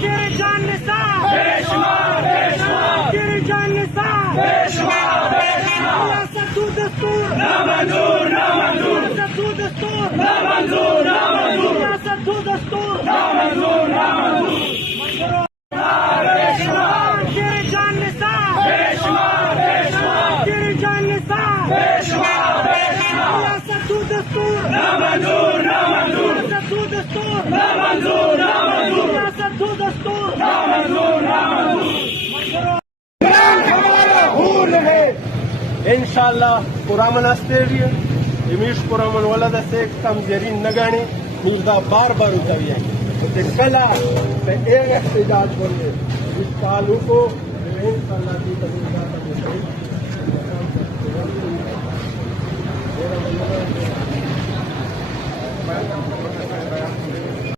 तेरे जान निसार तेरे जान निसार सियासत दस्तूर सियासत दस्तूर सियासत दस्तूर तेरे जान निसार तेरे जान निसार सियासत दस्तूर सियासत दस्तूर सियासत दस्तूर इंशाल्लाह पुरामन अस्तेरिय इमिश पुरामन वलद से कम जरीन नगानी मुर्दा बार बार उतारी है तो कला से एक एहतजाज बोले इस पालू को इंशाल्लाह की तबीयत का